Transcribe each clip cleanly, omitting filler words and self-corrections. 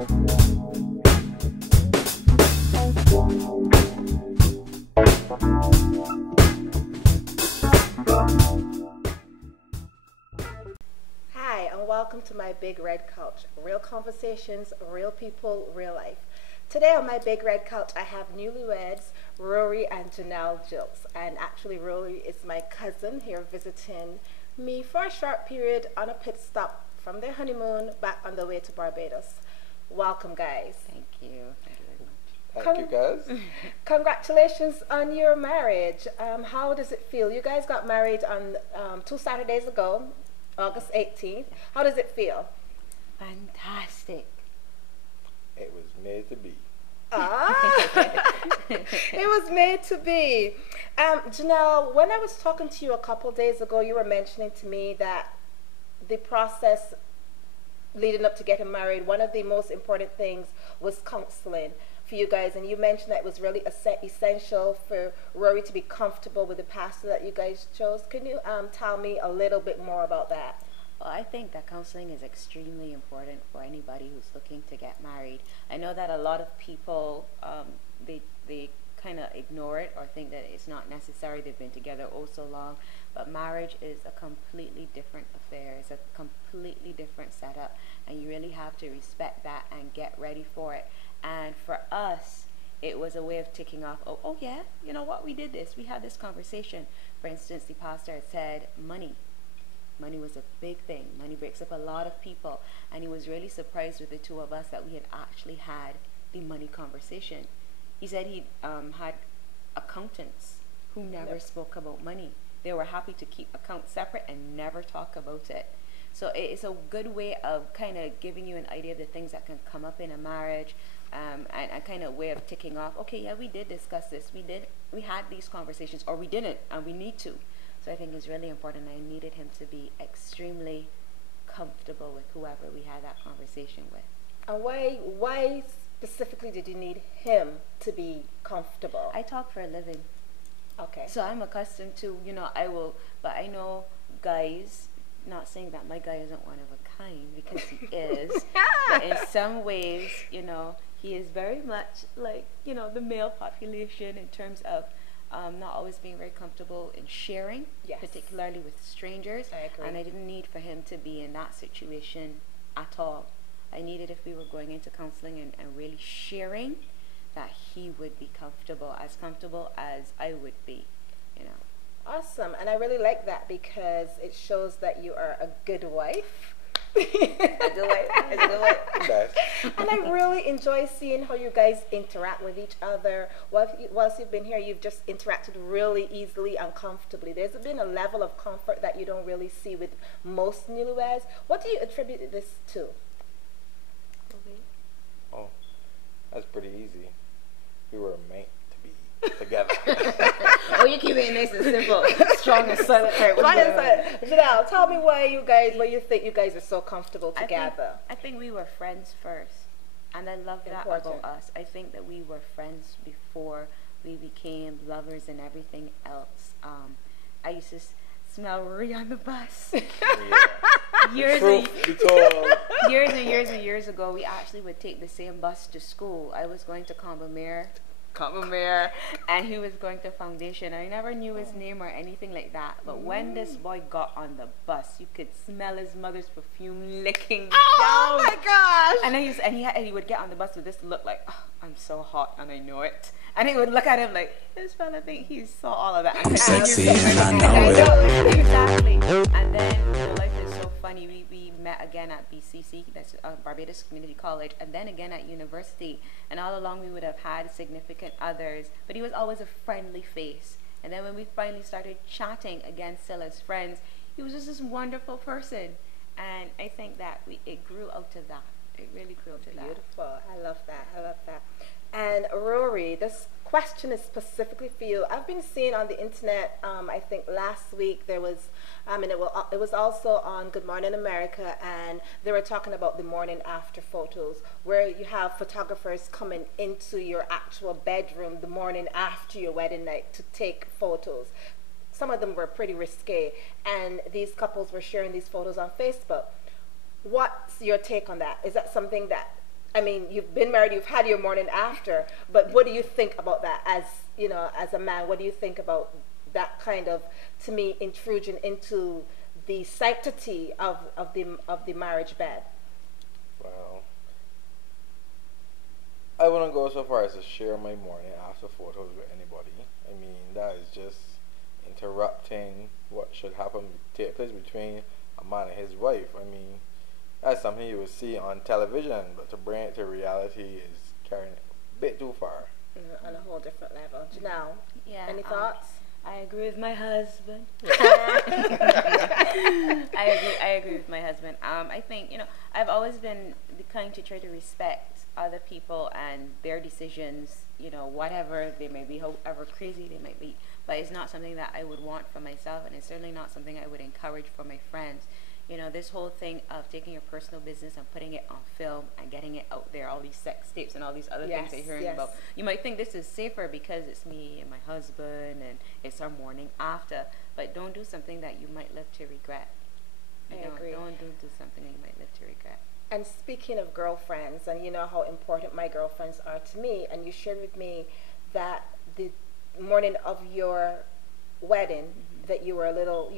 Hi, and welcome to my Big Red Couch. Real conversations, real people, real life. Today on my Big Red Couch, I have newlyweds Rory and Janelle Jills. And actually, Rory is my cousin here visiting me for a short period on a pit stop from their honeymoon back on the way to Barbados. Welcome, guys. Thank you. Thank you very much. Thank you, guys. Congratulations on your marriage. How does it feel? You guys got married on 2 Saturdays ago, August 18th. How does it feel? Fantastic. It was made to be. It was made to be. Janelle, when I was talking to you a couple days ago, you were mentioning to me that the process leading up to getting married, one of the most important things was counseling for you guys, and you mentioned that it was really essential for Rory to be comfortable with the pastor that you guys chose. Can you tell me a little bit more about that? Well, I think that counseling is extremely important for anybody who's looking to get married. I know that a lot of people, they kind of ignore it or think that it's not necessary. They've been together oh so long. But marriage is a completely different affair. It's a completely different setup. And you really have to respect that and get ready for it. And for us, it was a way of ticking off, oh yeah, you know what, we did this. We had this conversation. For instance, the pastor had said money. Money was a big thing. Money breaks up a lot of people. And he was really surprised with the two of us that we had actually had the money conversation. He said he had accountants who never spoke about money. They were happy to keep accounts separate and never talk about it. So it's a good way of kind of giving you an idea of the things that can come up in a marriage, and a kind of way of ticking off, okay, yeah, we did discuss this. We had these conversations, or we didn't, and we need to. So I think it's really important. I needed him to be extremely comfortable with whoever we had that conversation with. And why specifically did you need him to be comfortable? I talk for a living. Okay. So I'm accustomed to, but I know guys, not saying that my guy isn't one of a kind, because he is, but in some ways, he is very much like, the male population in terms of not always being very comfortable in sharing, particularly with strangers. I agree. And I didn't need for him to be in that situation at all. I needed, if we were going into counseling and really sharing, that he would be comfortable as I would be, Awesome. And I really like that because it shows that you are a good wife. A good wife. And I really enjoy seeing how you guys interact with each other. Whilst you've been here, you've just interacted really easily and comfortably. There's been a level of comfort that you don't really see with most newlyweds. What do you attribute this to? Oh, that's pretty easy. We were meant to be together. Oh, you keep it nice and simple. Strong and silent. Janelle, tell me why you think you guys are so comfortable together. I think we were friends first. And I love that about us. I think that we were friends before we became lovers and everything else. I used to smell Rory on the bus. Years and years ago, we actually would take the same bus to school. I was going to Combermere, and he was going to Foundation. I never knew his name or anything like that. But when this boy got on the bus, you could smell his mother's perfume licking down. Oh my gosh! And he would get on the bus with this look like, oh, I'm so hot and I know it. And he would look at him like, this fella think he saw all of that. I'm sexy and I know it. Exactly. And then life is so funny. We met again at BCC, that's Barbados Community College, and then again at university. And all along we would have had significant others, but he was always a friendly face. And then when we finally started chatting again, still as friends, he was just this wonderful person. And I think that it grew out of that. It really grew out of that. Beautiful. I love that. And Rory, this question is specifically for you. I've been seeing on the internet, I think last week there was, and it was also on Good Morning America, and they were talking about the morning after photos, where you have photographers coming into your actual bedroom the morning after your wedding night to take photos. Some of them were pretty risque, and these couples were sharing these photos on Facebook. What's your take on that? Is that something that I mean, you've been married, you've had your morning after, but what do you think about that as, you know, as a man? What do you think about that kind of, to me, intrusion into the sanctity of the marriage bed? Well, I wouldn't go so far as to share my morning after photos with anybody. I mean, that is just interrupting what should happen, take place between a man and his wife. I mean, that's something you would see on television, but to bring it to reality is carrying it a bit too far. On a whole different level. Janelle, Yeah. any thoughts? I agree with my husband. I agree with my husband. I think, you know, I've always been the kind to try to respect other people and their decisions, you know, whatever they may be, however crazy they might be. But it's not something that I would want for myself, and it's certainly not something I would encourage for my friends. You know, this whole thing of taking your personal business and putting it on film and getting it out there, all these sex tapes and all these other things you're hearing about. You might think this is safer because it's me and my husband and it's our morning after, but don't do something that you might live to regret. I agree. Don't do something that you might live to regret. And speaking of girlfriends, and you know how important my girlfriends are to me, and you shared with me that the morning of your wedding, that you were a little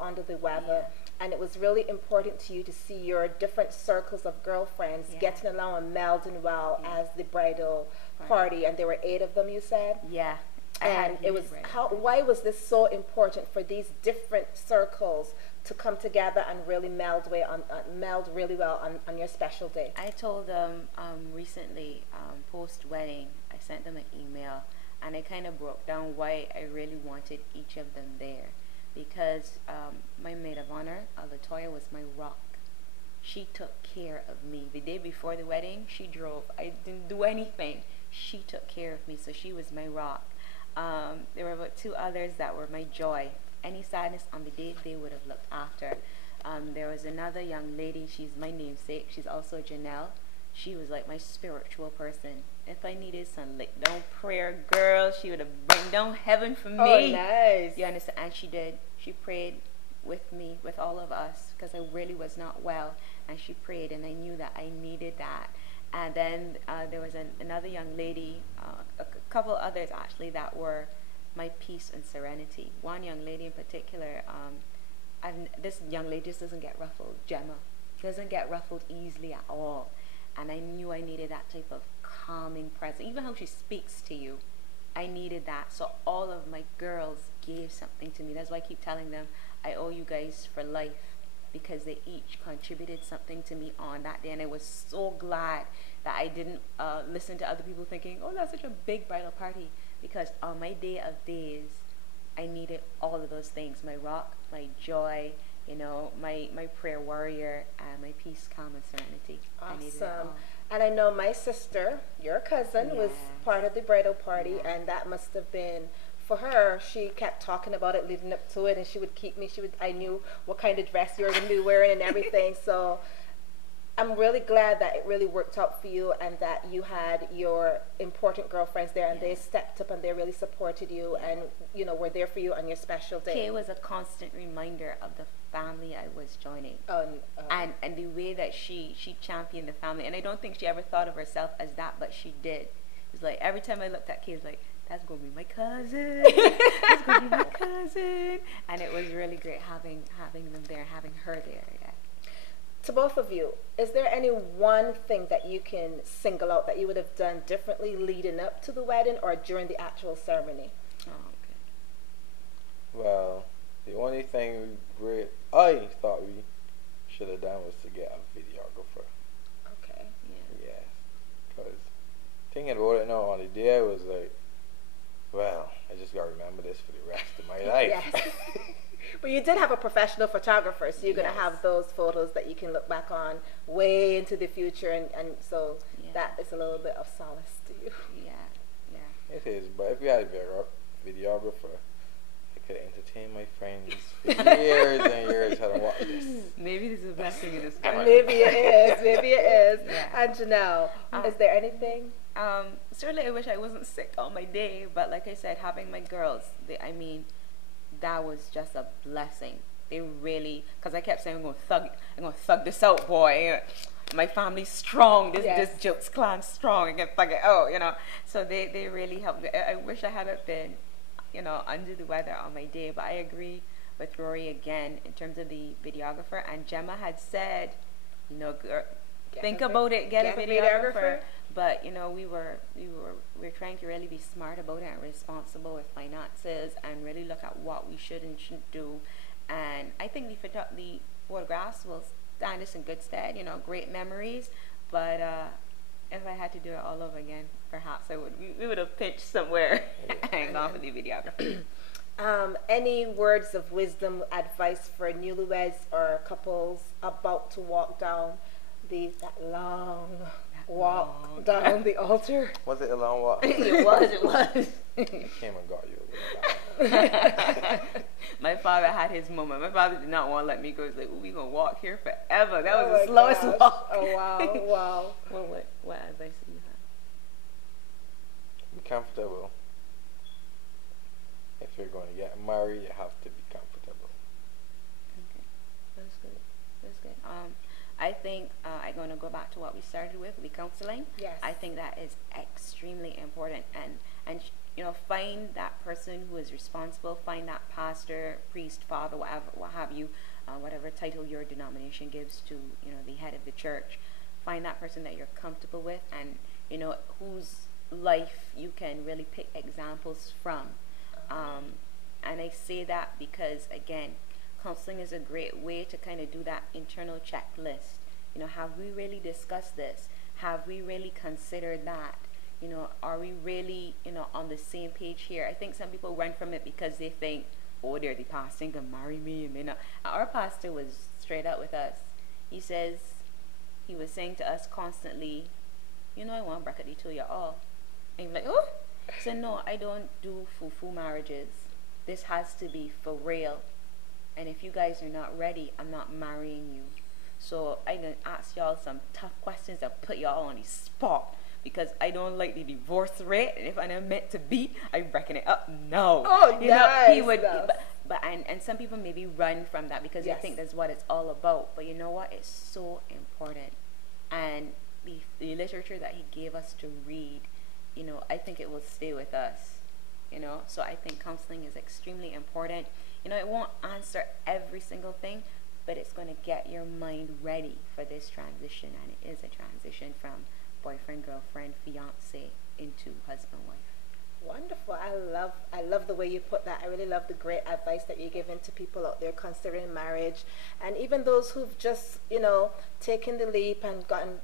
under the weather, and it was really important to you to see your different circles of girlfriends getting along and melding well as the bridal party, and there were 8 of them, you said? Yeah. And it was why was this so important for these different circles to come together and really meld really well on your special day? I told them recently, post wedding, I sent them an email, and I kind of broke down why I really wanted each of them there. Because my maid of honor, Latoya, was my rock. She took care of me. The day before the wedding, she drove. I didn't do anything. She took care of me, so she was my rock. There were about 2 others that were my joy. Any sadness on the day, they would have looked after. There was another young lady. She's my namesake. She's also Janelle. She was like my spiritual person. If I needed some lick down prayer, girl, she would have bring down heaven for me. Oh, nice. You understand? And she did. She prayed with me, with all of us, because I really was not well. And she prayed, and I knew that I needed that. And then there was another young lady, a couple others actually, that were my peace and serenity. One young lady in particular, this young lady just doesn't get ruffled. Gemma doesn't get ruffled easily at all. And I knew I needed that type of calming presence. Even how she speaks to you, I needed that. So all of my girls gave something to me. That's why I keep telling them I owe you guys for life, because they each contributed something to me on that day. And I was so glad that I didn't listen to other people thinking, oh, that's such a big bridal party. Because on my day of days, I needed all of those things. My rock, my joy, you know, my prayer warrior, and my peace, calm, and serenity. Awesome. I needed it all. And I know my sister, your cousin, was part of the bridal party, and that must have been, for her, she kept talking about it leading up to it, and she would keep me, I knew what kind of dress you were going to be wearing and everything. So I'm really glad that it really worked out for you, and that you had your important girlfriends there, and they stepped up and they really supported you, and you know, were there for you on your special day. Kay was a constant reminder of the family I was joining, and the way that she championed the family. And I don't think she ever thought of herself as that, but she did. It was like every time I looked at Kay, it was like, that's gonna be my cousin. That's gonna be my cousin. And it was really great having them there, having her there. Yeah. To both of you, is there any one thing that you can single out that you would have done differently leading up to the wedding or during the actual ceremony? Oh, okay. Well, the only thing I thought we should have done was to get a videographer. Okay. Yeah. Yes. Because thinking about it now, on the day I was like, well, I just got to remember this for the rest of my life. Yes. But you did have a professional photographer, so you're going to have those photos that you can look back on way into the future, and so that is a little bit of solace to you. Yeah, yeah. It is, but if we had a videographer, I could entertain my friends for years and years how to watch this. Maybe this is a blessing in disguise. Maybe it is. Maybe it is. Yeah. And Janelle, is there anything? Certainly I wish I wasn't sick on my day, but like I said, having my girls, that was just a blessing. They really, because I kept saying, I'm gonna thug this out, boy. my family's strong. This Yes. Jokes clan strong. I can figure it out, you know. So they really helped me. I wish I hadn't been, you know, under the weather on my day. But I agree with Rory again in terms of the videographer. And Gemma had said, you know, think about it, get a videographer. But you know, we're trying to really be smart about it and responsible with finances and really look at what we should and shouldn't do. And I think the photographs will stand us in good stead. You know, great memories. But if I had to do it all over again, perhaps we would have pitched somewhere and gone for the videographer. Any words of wisdom, advice for newlyweds or couples about to walk down that long walk down the altar? Was it a long walk? It was. I came and got you. My father had his moment. My father did not want to let me go. He was like, we gonna walk here forever. That was my the slowest gosh. walk. Oh wow. What advice do you have? Be comfortable. If you're going to get married, you have to be comfortable. Okay, that's good. I think I'm going to go back to what we started with, the counseling. Yes. I think that is extremely important, and you know, find that person who is responsible. Find that pastor, priest, father, what have you, whatever title your denomination gives to, you know, the head of the church. Find that person that you're comfortable with, and you know, whose life you can really pick examples from. And I say that because, again, counseling is a great way to kind of do that internal checklist. You know, have we really discussed this? Have we really considered that? You know, are we really, you know, on the same page here? I think some people run from it because they think, oh, they're the pastor can marry me, and they not. Our pastor was straight up with us. He was saying to us constantly, you know, I want bracket to you all. And you're like, oh. He said, no, I don't do fufu marriages. This has to be for real. And if you guys are not ready, I'm not marrying you. So I'm going to ask y'all some tough questions that put y'all on the spot. Because I don't like the divorce rate. And if I'm meant to be, I reckon it up now. Oh, you nice. know, he would, and some people maybe run from that because Yes. they think that's what it's all about. But you know what? It's so important. And the literature that he gave us to read, you know, I think it will stay with us, you know. So I think counseling is extremely important. You know, it won't answer every single thing, but it's going to get your mind ready for this transition. And it is a transition from boyfriend, girlfriend, fiance into husband, wife. Wonderful. I love the way you put that. I really love the great advice that you're giving to people out there considering marriage, and even those who've just, you know, taken the leap and gotten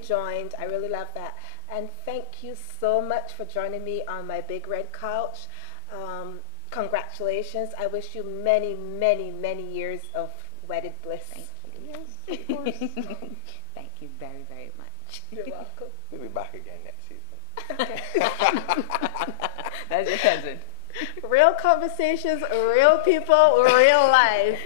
joined. I really love that. And thank you so much for joining me on my Big Red Couch. Congratulations. I wish you many, many, many years of wedded bliss. Thank you. Yes, of course. Thank you very, very much. You're welcome. We'll be back again next season. That's your cousin. Real conversations, real people, real life.